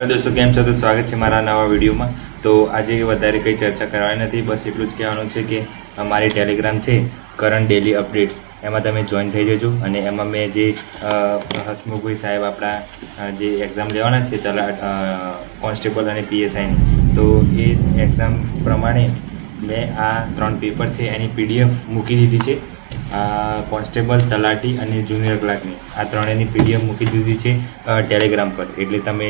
दोस्तों केम छो तो स्वागत है मारा नवा वीडियो में। तो आज वधारे कई चर्चा करवानी नहीं, बस एटલું જ કહેવાનું છે કે અમારી ટેલિગ્રામ છે કરंट डेली अपडेट्स એમાં તમે જોઈન થઈ જજો। અને એમાં મેં જે હસમુખભાઈ સાહેબ આપણા જે એક્ઝામ લેવાના છે કોન્સ્ટેબલ અને પીએસઆઈની, તો એ એક્ઝામ પ્રમાણે મેં આ 3 પેપર છે એની પીડીએફ મૂકી દીધી છે। કોન્સ્ટેબલ, તલાટી અને જુનિયર ક્લાર્કની આ ત્રણેયની પીડીએફ મૂકી દીધી છે ટેલિગ્રામ પર, એટલે તમે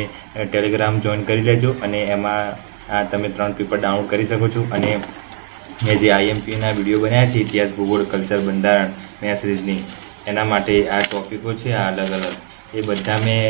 ટેલિગ્રામ જોઈન કરી લેજો અને એમાં તમે 3 પેપર ડાઉનલોડ કરી શકો છો। અને મેં જે આઈએમપીના વિડીયો બનાવ્યા છે ઇતિહાસ, ભૂગોળ, કલ્ચર, બંધારણ, મેથ્સ, રીઝનિંગ, એના માટે આ ટોપિકો છે આ અલગ અલગ, એ બધા મેં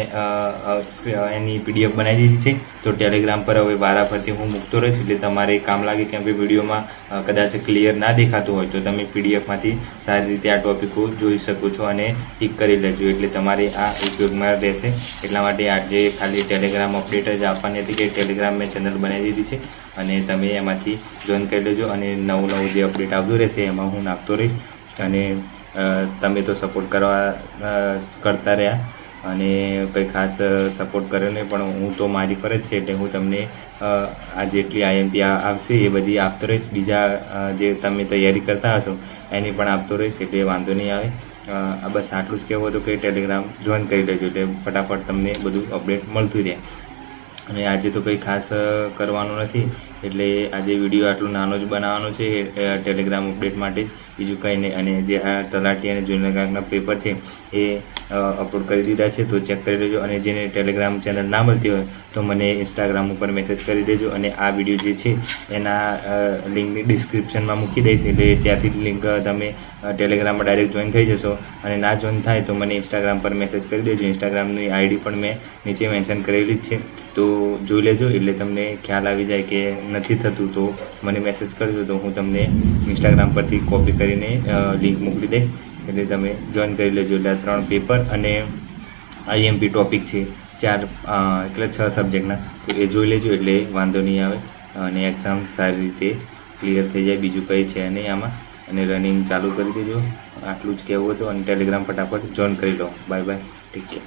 એની પીડીએફ બનાવી દીધી છે। તો ટેલિગ્રામ પર હવે વારાફરતી હું મૂકતો રહીશ, એટલે તમારે કામ લાગે, કેમ કે વિડીયોમાં કદાચ ક્લિયર ના દેખાતું હોય તો તમે પીડીએફમાંથી સારી રીતે આ ટોપિકો જોઈ શકો છો અને ટીક કરી લેજો, એટલે તમારે આ ઉપયોગમાં રહેશે। એટલા માટે આજે ખાલી ટેલિગ્રામ અપડેટ જ આપવાની હતી કે ટેલિગ્રામ મેં ચેનલ બનાવી દીધી છે અને તમે એમાંથી જોઈન કરી લેજો અને નવું જે અપડેટ આવતું રહેશે એમાં હું નાખતો રહીશ। અને તમે તો સપોર્ટ કરતા રહ્યા અને કંઈ ખાસ સપોર્ટ કર્યો નહીં, પણ હું તો મારી ફરજ છે એટલે હું તમને આ જેટલી આઈએમપી આવશે એ બધી આપતો રહીશ। બીજા જે તમે તૈયારી કરતા હશો એની પણ આપતો રહીશ, એટલે વાંધો નહીં આવે। બસ આટલું જ કહેવું હતું કે ટેલિગ્રામ જોઈન કરી લેજો, એટલે ફટાફટ તમને બધું અપડેટ મળતું રહે। અને આજે તો કંઈ ખાસ કરવાનું નથી, એટલે આજે વિડીયો આટલું નાનો જ બનાવવાનો છે ટેલિગ્રામ અપડેટ માટે, બીજું કંઈ નહીં। અને જે આ તલાટી અને જુનિયર ક્લાર્કના પેપર છે એ અપલોડ કરી દીધા છે, તો ચેક કરી લેજો। અને જેને ટેલિગ્રામ ચેનલ ના મળતી હોય તો મને ઇન્સ્ટાગ્રામ ઉપર મેસેજ કરી દેજો, અને આ વિડીયો જે છે એના લિંકની ડિસ્ક્રિપ્શનમાં મૂકી દઈશ, એટલે ત્યાંથી લિંક તમે ટેલિગ્રામમાં ડાયરેક્ટ જોઈન થઈ જશો। અને ના જોઈન થાય તો મને ઇન્સ્ટાગ્રામ પર મેસેજ કરી દેજો, ઇન્સ્ટાગ્રામની આઈડી પણ મેં નીચે મેન્શન કરેલી જ છે, તો જોઈ લેજો, એટલે તમને ખ્યાલ આવી જાય કે નથી થતું તો મને મેસેજ કરજો, તો હું તમને ઇન્સ્ટાગ્રામ પરથી કોપી કરીને લિંક મોકલી દઈશ, એટલે તમે જોઈન કરી લેજો। એટલે આ 3 પેપર અને આઈએમપી ટોપિક છે 4 એટલે 6 સબ્જેક્ટના, તો એ જોઈ લેજો એટલે વાંધો નહીં આવે અને એક્ઝામ સારી રીતે ક્લિયર થઈ જાય। બીજું કંઈ છે નહીં આમાં, અને રનિંગ ચાલુ કરી દેજો। આટલું જ કહેવું હતું, અને ટેલિગ્રામ ફટાફટ જોઈન કરી લો। Bye bye, take care.